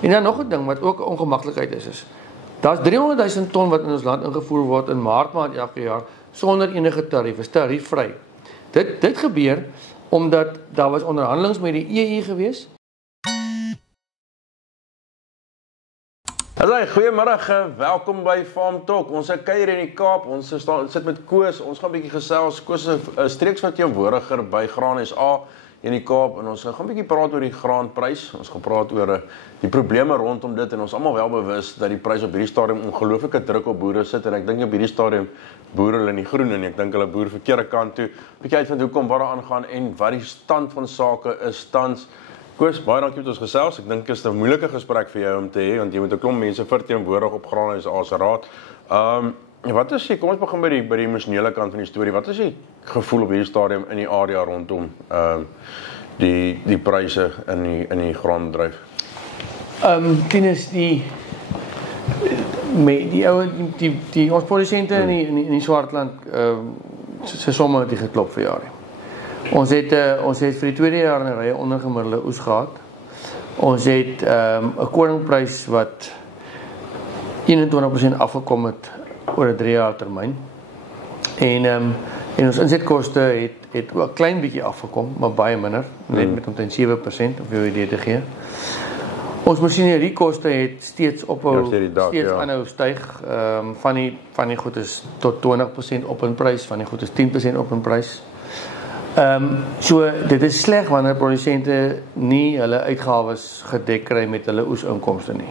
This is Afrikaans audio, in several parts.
En dan nog 'n ding wat ook 'n ongemaklikheid is daar's 300.000 ton wat in ons land ingevoer word in Maart maand elke jaar sonder enige tarief, is tariefvry. Dit gebeur omdat daar was onderhandelings met die EU gewees. Hallo, goeiemôre, welkom by Farm Talk. Ons is kuier in die Kaap, ons sit met Koos, ons gaan 'n bietjie gesels. Koos is 'n streeksverteenwoordiger by Graan SA in die Kaap en ons gaan 'n bietjie praat oor die graanprys. Ons gaan praat oor die probleme rondom dit en ons almal wel bewus dat die prys op hierdie stadium ongelooflike druk op boere sit en ek dink op hierdie stadium boere hulle in die groen en ek dink hulle boer verkeerde kant toe. Bietjie uitvind hoekom wat daar aangaan en wat die stand van sake is tans. Koos, baie dankie dat ons gesels. Ek dink dit is 'n moeilike gesprek vir jou om te hê want jy moet 'n klomp mense verteenwoordig op Graan SA se raad. Wat is kom ons begin by die emosionele kant van die storie. Wat is die gevoel op hierdie stadium in die area rondom die pryse in die graanbedryf? Tinus die ons produsente in die Swartland se somme het geklop vir jare. Ons het vir die tweede jaar in 'n ry ondergemiddelde oes gehad. Ons het 'n koringprys wat 21% afgekom het oor 'n 3 jaar termyn. En ons insetkoste het ook 'n klein bietjie afgekom, maar baie minder, net met omtrent 7% om jou 'n idee te gee. Ons masjineriekoste het steeds aanhou styg. Van die goed is tot 20% op in prys, van die goed is 10% op in prys. So dit is sleg wanneer produsente nie hulle uitgawes gedek kry met hulle oesinkomste nie.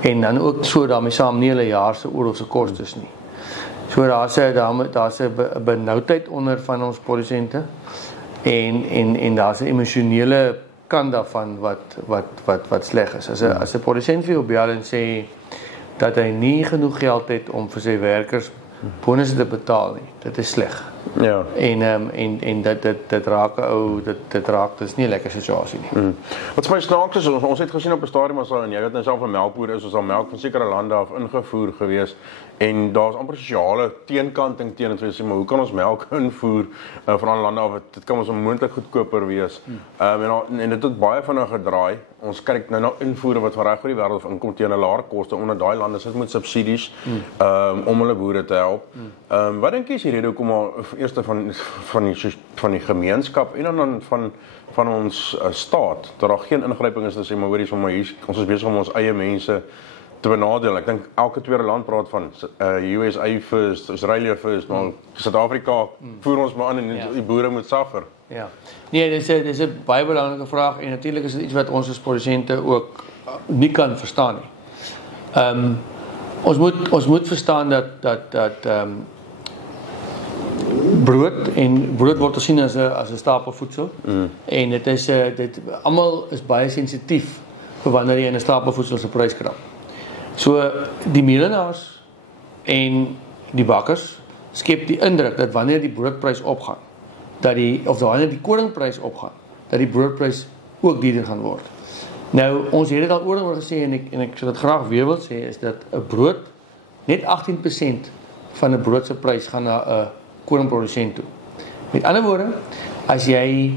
En dan ook so daarmee saam nie hulle jaar se oorlogse kostes nie. So daar's 'n benoudheid onder van ons produsente en daar's 'n emosionele kant daarvan wat sleg is. As 'n produsent vir jou bel en sê dat hy nie genoeg geld het om vir sy werkers bonusse te betaal nie, dit is sleg. Ja. En dit raak dis nie 'n lekker situasie nie. Wat vir my snaaks is, ons het gesien op 'n stadium en jy weet nou self 'n melkboer is, ons al melk van sekere lande af ingevoer gewees en daar's amper sosiale teenkanting teen dit sê maar hoe kan ons melk invoer van ander lande af? Dit kan ons onmoontlik goedkoper wees. En dit het baie vinnig gedraai. Ons kyk nou na invoere wat van reg oor die wêreld inkom teen 'n laer koste onder daai lande sit met subsidies om hulle boere te help. Wat dink jy is die rede hoekom eerste van die gemeenskap en dan van ons staat dat daar geen ingryping is te sê maar hoor hier ons is besig om ons eie mense te benadeel. Ek dink elke tweede land praat van USA first, Australia first, maar Suid-Afrika voer ons maar aan en die boere moet suffer. Ja. Nee, dis 'n baie belangrike vraag en natuurlik is dit iets wat ons as produsente ook nie kan verstaan nie. Ons moet verstaan dat brood word gesien as 'n stapel voedsel en dit almal is baie sensitief vir wanneer jy 'n stapel voedsel se prys krap. So die mielieraars en die bakkers skep die indruk dat wanneer die broodprys opgaan, wanneer die koringprys opgaan, dat die broodprys ook duurder gaan word. Nou ons het dit al oor gesê en ek sou dit graag weer wil sê is dat 'n brood net 18% van 'n brood se prys gaan na 'n koringprodusent toe. Met ander woorde, as jy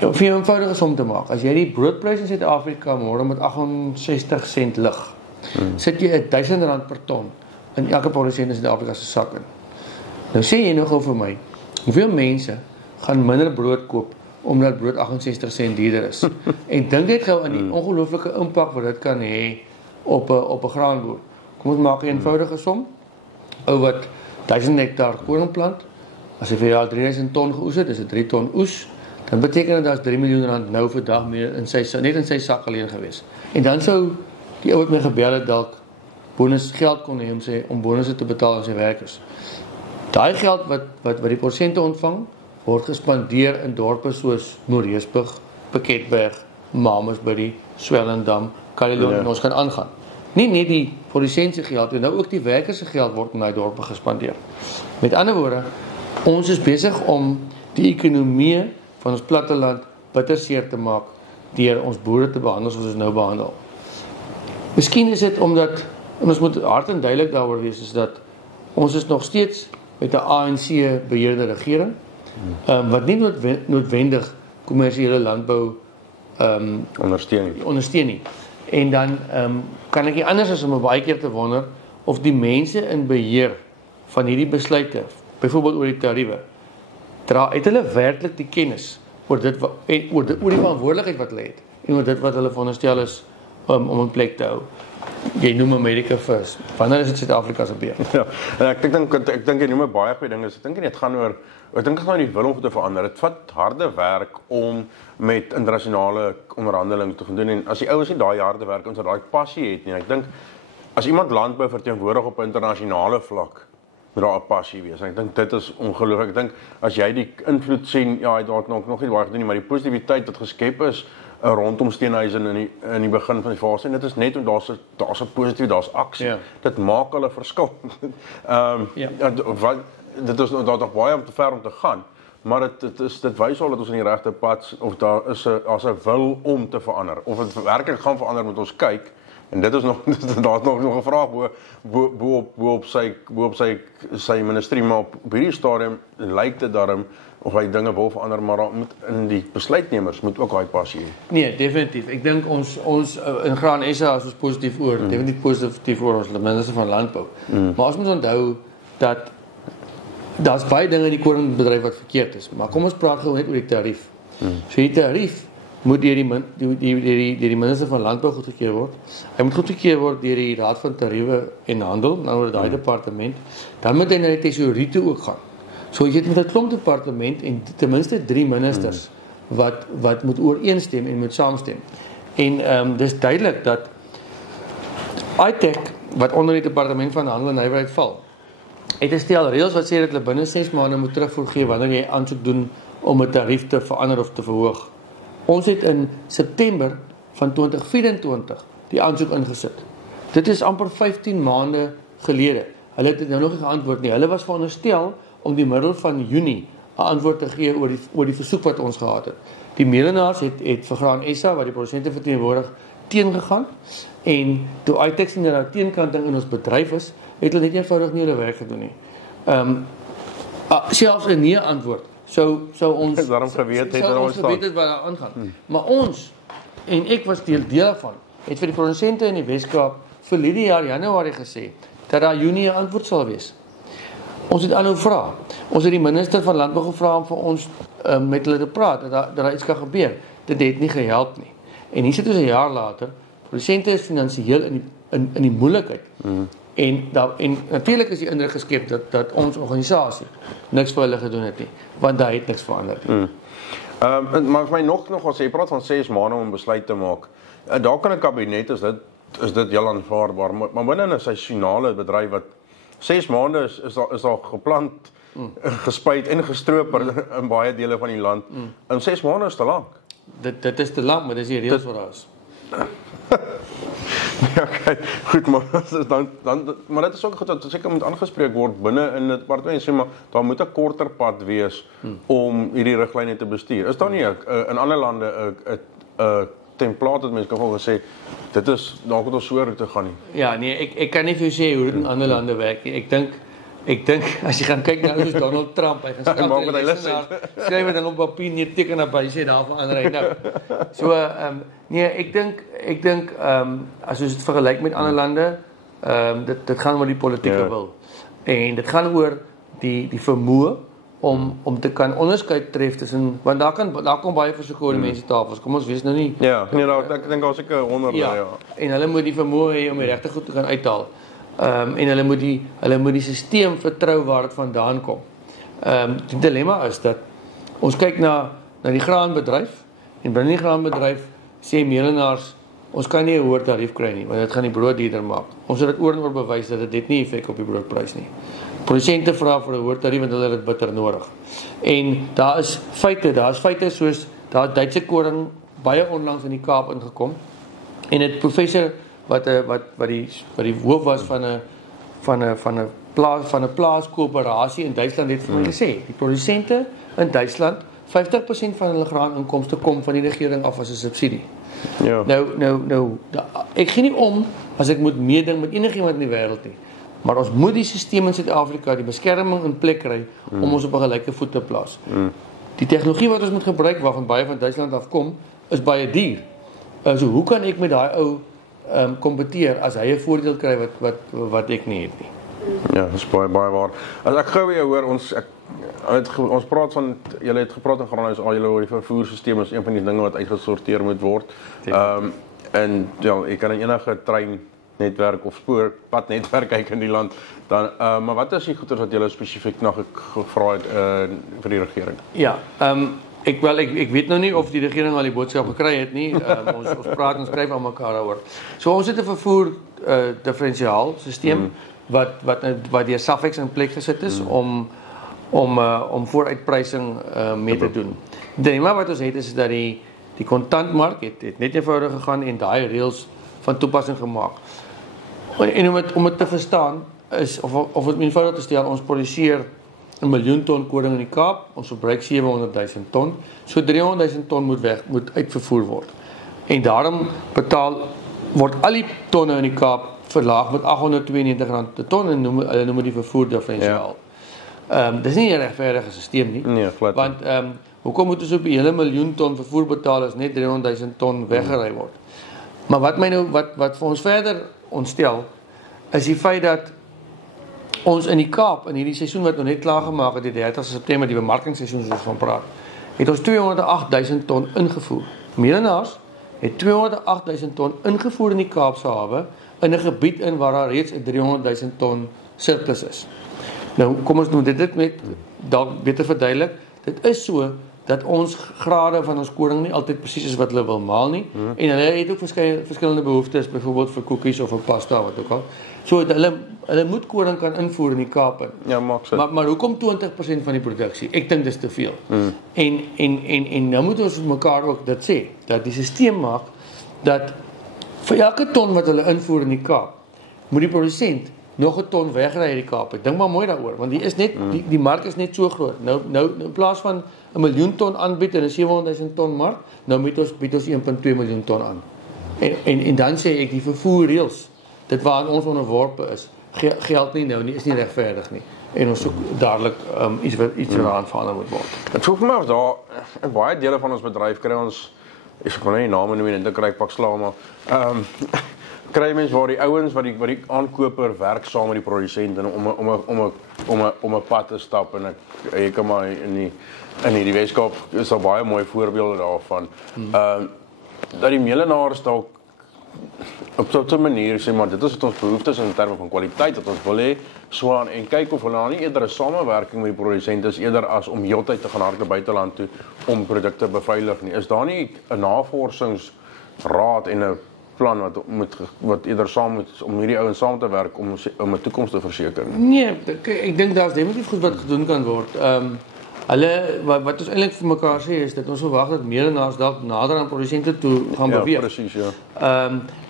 vir 'n eenvoudige som te maak, as jy die broodprys in Suid-Afrika môre met 68 sent lig, sit jy R1000 per ton in elke produsent in Suid-Afrika se sak in. Nou sê jy nou gou vir my, hoeveel mense gaan minder brood koop omdat brood 68 sent duurder is? En dink net gou aan die ongelooflike impak wat dit kan hê op 'n graanboer. Kom ons maak 'n eenvoudige som. Ou wat 1000 hektaar koring plant, as hy vir jaar 3000 ton geoes het, is dit 3 ton oes, dan beteken dit daar's R3 miljoen nou vir dag meer net in sy sak alleen gewees. En dan sou die ou wat my gebel het dalk bonusgeld kon hê om bonusse te betaal aan sy werkers. Daai geld wat die persente ontvang, word gespandeer in dorpe soos Moreesburg, Piketberg, Mamasbury, Swellendam, Calydon en ons kan aangaan. Nie net die produsent se geld, nou ook die werkers se geld word in daai dorpe gespandeer. Met ander woorde, ons is besig om die ekonomie van ons platteland bitterseer te maak deur ons boere te behandel soos ons nou behandel. Miskien is dit omdat, en ons moet hard en duidelik daaroor wees, is dat ons is nog steeds met 'n ANC beheerde regering, wat nie noodwendig kommersiële landbou ondersteun nie. En dan kan ek nie anders as om 'n baie keer te wonder of die mense in beheer van hierdie besluite, byvoorbeeld oor die tariewe, het hulle werklik die kennis oor dit oor die verantwoordelikheid wat hulle het en oor dit wat hulle veronderstel is om in plek te hou. Jy noem America first. Wanneer is dit Suid-Afrika se beurt? Ja, ek dink jy noem 'n baie goeie ding. Ek dink dit gaan oor die wil om te verander. Dit vat harde werk om met internasionale onderhandelinge te gaan doen en as die ouens nie daai harde werk ons daai passie het nie. Ek dink as iemand landbou verteenwoordig op 'n internasionale vlak moet daar 'n passie wees. Ek dink dit is ongelooflik. Ek dink as jy die invloed sien, ja, hy het nog nie baie gedoen nie, maar die positiwiteit wat geskep is rondom Steenhuisen in die begin van die fase en dit is net om daar's 'n positief, daar's aksie. Ja. Dit maak hulle verskil. Dit is nog baie om te ver om te gaan, maar dit wys al dat ons in die regte pad of daar's 'n wil om te verander. Of dit werklik gaan verander moet ons kyk. En dit is nog daar's nog 'n vraag bo op sy ministerie, maar op hierdie stadium lyk dit daarom of hy dinge wil verander, maar moet in die besluitnemers moet ook daai passie hê. Nee, definitief. Ek dink ons in Graan SA is ons positief oor, definitief positief oor ons minister van landbou. Maar ons moet onthou dat daar's baie dinge in die koringbedryf wat verkeerd is, maar kom ons praat gou net oor die tarief. So die tarief moet deur die minister van landbou goedgekeur word. Hy moet goedgekeur word deur die Raad van Tariewe en Handel, nou oor daai departement. Dan moet hy na die tesourier toe ook gaan. So jy het met 'n klomp departement en ten minste 3 ministers wat moet ooreenstem en moet saamstem. En dis duidelik dat ITEC wat onder die departement van Handel en Nywerheid val, het 'n stel reëls wat sê dat hulle binne 6 maande moet terugvoer gee wanneer jy aansoek doen om 'n tarief te verander of te verhoog. Ons het in September van 2024 die aansoek ingesit. Dit is amper 15 maande gelede. Hulle het nou nog nie geantwoord nie. Hulle was veronderstel om die middel van Junie 'n antwoord te gee oor die versoek wat ons gehad het. Die melenaars het vir Graan SA wat die produsente verteenwoordig teengegaan en toe ITEC sien dat daar teenkanting in ons bedryf is, het hulle net eenvoudig nie hulle werk gedoen nie. Selfs 'n nee antwoord sou ons daarom geweet het ons geweet het wat daar aangaan. Maar ons en ek was deel daarvan het vir die produsente in die Weskaap vir hierdie jaar Januarie gesê dat daar Junie 'n antwoord sal wees. Ons het aanhou vra. Ons het die minister van landbou gevra om vir ons met hulle te praat dat daar iets kan gebeur. Dit het nie gehelp nie. En hier sit ons 'n jaar later. Produsente is finansiëel in die moeilikheid. En natuurlik is die indruk geskep dat ons organisasie niks vir hulle gedoen het nie, want daar het niks verander nie. Maar vir my nog as jy praat van 6 maande om besluit te maak. Daar kan 'n kabinet is dit heel aanvaarbaar, maar binne 'n seisonale bedryf wat 6 maande is daar geplant, gespuit en gestroper in baie dele van die land. In 6 maande is te lank. Dit is te lank, maar dis die reëls vir ons. Ja, okay. Goed, maar maar dit is ook goed dat seker moet aangespreek word binne in die departement sê maar daar moet 'n korter pad wees om hierdie riglyne te bestuur. Is daar nie in ander lande 'n template wat mense kan volg sê dit is dalk wat ons so roete gaan nie. Ja, nee, ek kan nie vir jou sê hoe dit in ander lande werk nie. Ek dink as jy gaan kyk na soos Donald Trump, hy gaan skryf dit op papier neer teken op hy sê daar verander hy nou. So nee, ek dink as ons dit vergelyk met ander lande, dit gaan oor die politieke wil. En dit gaan oor die vermoë om te kan onderskeid tref tussen want daar kom baie versoeke oor die mense tafels. Kom ons wees nou nie. Ja, nee, ek dink daar's seker honderde ja. En hulle moet die vermoë hê om die regte goed te kan uithaal. En hulle moet die stelsel vertrou waar dit vandaan kom. Die dilemma is dat ons kyk na die graanbedryf en binne die graanbedryf sê melenaars ons kan nie 'n hoër tarief kry nie want dit gaan die brood duurder maak. Ons het dit oor en oor bewys dat dit nie effek op die broodprys nie. Produsente vra vir 'n hoër tarief want hulle het dit bitter nodig. En daar's feite soos daar Duitse koring baie onlangs in die Kaap ingekom en dit professor wat die hoof was van 'n plaaskoöperasie in Duitsland het vir my gesê, die produsente in Duitsland 50% van hulle graaninkomste kom van die regering af as 'n subsidie. Ja. Nou ek gee nie om as ek moet meeding met enigiemand in die wêreld nie. Maar ons moet die stelsel in Suid-Afrika die beskerming in plek kry om ons op 'n gelyke voet te plaas. Die tegnologie wat ons moet gebruik waarvan baie van Duitsland afkom, is baie duur. So hoe kan ek met daai ou kompeteer as hy 'n voordeel kry wat ek nie het nie. Ja, dis baie waar. As ek gou weer hoor ons praat van julle het gepraat in Graanhuis al julle oor die vervoerstelsel is een van die dinge wat uitgesorteer moet word. En ja, jy kan in enige trein netwerk of spoorpadnetwerk kyk in die land dan maar wat is die goeders wat julle spesifiek nog gevra het vir die regering? Ja, ek weet nou nie of die regering al die boodskap gekry het nie. Ons praat en skryf aan mekaar daaroor. So ons het 'n vervoer differentiaal stelsel wat deur Safex in plek gesit is om vooruitprysing mee te doen. Die dilemma wat ons het is dat die kontantmark het net eenvoudig gegaan en daai reëls van toepassing gemaak. En om het te verstaan is of het eenvoudig te stel, ons produseer 1 miljoen ton koring in die Kaap, ons verbruik 700,000 ton, so 300,000 ton moet uitvervoer word. En daarom word al die tonne in die Kaap verlaag met R892 per ton en hulle noem die vervoer differentiaal. Dis nie 'n regverdige stelsel nie. Nee, want hoekom moet ons op 'n hele miljoen ton vervoer betaal as net 300,000 ton weggery word? Maar wat vir ons verder ontstel is die feit dat ons in die Kaap in hierdie seisoen wat nog net klaar gemaak het, die 30 September, die bemarkingsseisoen soos ons van praat, het ons 208,000 ton ingevoer. Meenenaars het 208,000 ton ingevoer in die Kaapse hawe in 'n gebied in waar daar reeds 'n 300,000 ton surplus is. Nou kom ons doen dit met dalk beter verduidelik. Dit is so dat ons grade van ons koring nie altyd presies is wat hulle wil maal nie en hulle het ook verskillende behoeftes, byvoorbeeld vir koekies of vir pasta wat ook al. So hulle moet koring kan invoer in die Kaap in. Ja, maak sin. Maar hoekom 20% van die produksie? Ek dink dis te veel. En nou moet ons mekaar ook dit sê dat die stelsel maak dat vir elke ton wat hulle invoer in die Kaap, moet die produsent nog 'n ton wegry uit die Kaap. Ek dink maar mooi daaroor, want die mark is net so groot. Nou in plaas van 'n miljoen ton aanbied en 'n 700,000 ton mark, nou bied ons 1.2 miljoen ton aan. En dan sê ek die vervoerreëls, dit waaraan ons onderworpe is, geld nie nou nie, is nie regverdig nie. En ons soek dadelik iets wat aanvaar moet word. Dit voel vir my of daar in baie dele van ons bedryf kry ons ek kan nie name noem en dit kry ek pak sla maar kry mens waar die ouens wat die aankoper werk saam met die produsent en om 'n pad te stap en ek kan maar in die Weskaap is daar baie mooi voorbeelde daarvan. Dat die melenaars dalk op so 'n manier sê maar dit is wat ons behoeftes in terme van kwaliteit wat ons wil hê so aan en kyk of hulle nie eerder 'n samewerking met die produsent is eerder as om heeltyd te gaan hardloop buiteland toe om produkte beveilig nie. Is daar nie 'n navorsingsraad en 'n plan wat eerder saam moet om hierdie ouens saam te werk om 'n toekoms te verseker? Nee, ek dink daar's definitief goed wat gedoen kan word. Wat ons eintlik vir mekaar sê is dat ons verwag dat melenaars dalk nader aan produsente toe gaan beweeg. Ja, presies, ja.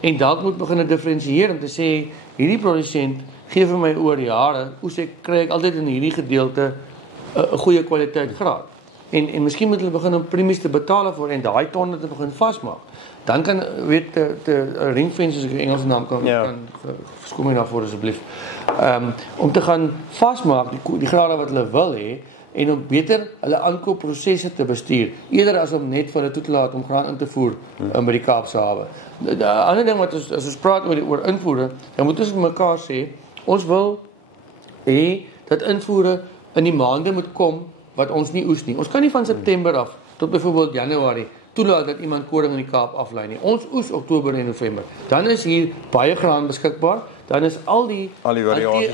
En dalk moet begin diferensieer om te sê hierdie produsent gee vir my oor jare, kry ek altyd in hierdie gedeelte 'n goeie kwaliteit graad. En miskien moet hulle begin om premies te betaal vir en daai tonne te begin vasmaak. Dan kan de ringfence, as ek 'n Engelse naam kan verskoon my daarvoor asseblief. Om te gaan vasmaak die grade wat hulle wil hê en om beter hulle aankoopprosesse te bestuur eerder as om net vir hulle toe te laat om graan in te voer by die Kaapse hawe. Die ander ding wat as ons praat oor invoere, dan moet ons vir mekaar sê ons wil hê dat invoere in die maande moet kom wat ons nie oes nie. Ons kan nie van September af tot byvoorbeeld Januarie toelaat dat iemand koring in die Kaap aflei nie. Ons oes Oktober en November. Dan is hier baie graan beskikbaar. Dan is al die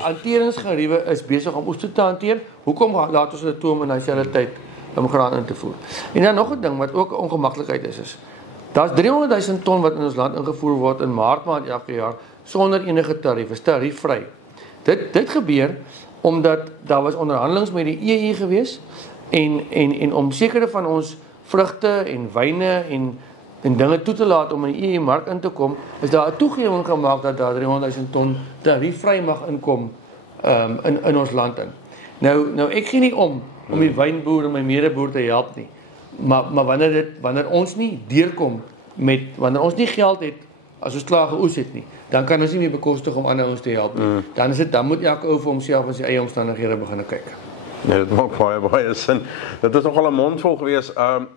hanteringsgeriewe is besig om oes te hanteer. Hoekom laat ons hulle toe om in dieselfde tyd om graan in te voer? En dan nog 'n ding wat ook 'n ongemaklikheid is. Daar's 300,000 ton wat in ons land ingevoer word in Maart maand elke jaar sonder enige tarief, is tariefvry. Dit gebeur omdat daar was onderhandelings met die EU gewees en om sekere van ons vrugte en wyne en dinge toe te laat om in die EU-mark in te kom, is daar 'n toegewing gemaak dat daar 300,000 ton tariefvry mag inkom in ons land in. Nou ek gee nie om die wynboer en my medeboer te help nie. Maar wanneer ons nie deurkom wanneer ons nie geld het as ons klaar geoes het nie, dan kan ons nie meer bekostig om ander ons te help nie. Dan moet elke ou vir homself en sy eie omstandighede begin kyk. Nee, dit maak baie sin. Dit is nogal 'n mondvol gewees.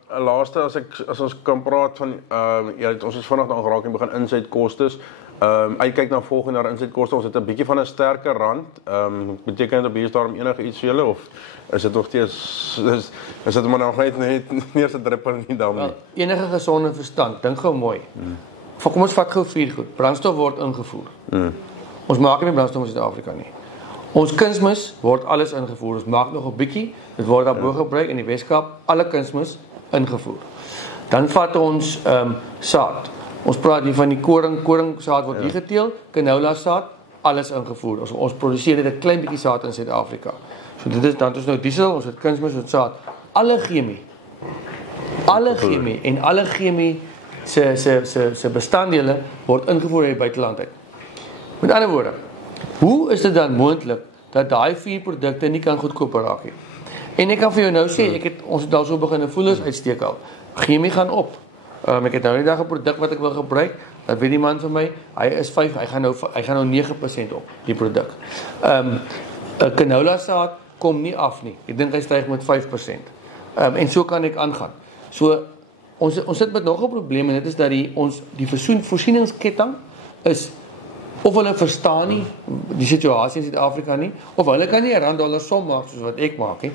Laaste as ons kan praat van ons is vinnig aangeraak en begin insetkostes. Uitkyk na volgende jaar insetkoste. Ons het 'n bietjie van 'n sterker rand. Beteken dit op hier daarom enige iets vir julle of is dit nog steeds is dit maar nog net eerste druppel in die dam nie? Enige gesonde verstand, dink gou mooi. Kom ons vat gou 4 goed. Brandstof word ingevoer. Ons maak nie brandstof in Suid-Afrika nie. Ons kunsmis word alles ingevoer. Ons maak nog 'n bietjie. Dit word daarbo gebruik in die Weskaap, alle kunsmis ingevoer. Dan vat ons saad. Ons praat hier van die koringsaad word hier geteel, canola saad, alles ingevoer. Ons produseer net 'n klein bietjie saad in Suid-Afrika. So dit is dan ons nou diesel, ons het kunsmis, ons het saad. Alle chemie en alle chemie se bestanddele word ingevoer uit die buiteland uit. Met ander woorde, hoe is dit dan moontlik dat daai 4 produkte nie kan goedkoper raak nie? En ek kan vir jou nou sê, ons het al so begin voelers uitsteek al. Chemie gaan op. Ek het nou die dag 'n produk wat ek wil gebruik. Dat weet die man vir my, hy is 5, hy gaan nou 9% op die produk. 'n Canola saad kom nie af nie. Ek dink hy styg met 5%. En so kan ek aangaan. So ons sit met nog 'n probleem en dit is dat die voorsieningsketting is of hulle verstaan nie die situasie in Suid-Afrika nie, of hulle kan nie 'n rand-dollar som maak soos wat ek maak nie.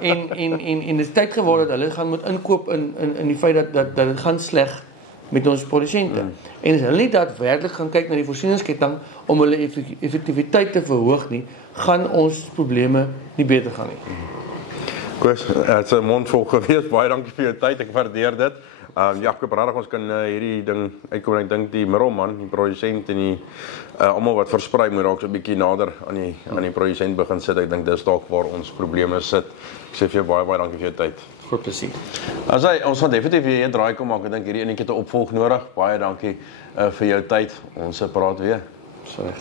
En dit is tyd geword dat hulle gaan moet inkoop in die feit dat dit gaan sleg met ons produsente. En as hulle nie daadwerklik gaan kyk na die voorsieningsketting om hulle effektiwiteit te verhoog nie, gaan ons probleme nie beter gaan nie. Koos, het is 'n mondvol gewees. Baie dankie vir jou tyd. Ek waardeer dit. Ek hoop regtig ons kan hierdie ding uitkom. Ek dink die middelman, die produsent en die almal wat versprei moet dalk so 'n bietjie nader aan die produsent begin sit. Ek dink dis dalk waar ons probleme sit. Ek sê vir jou baie dankie vir jou tyd. Groot plesier. Ons gaan definitief weer 'n draai kom maak. Ek dink hierdie enetjie het 'n opvolg nodig. Baie dankie vir jou tyd. Ons praat weer. Sorry.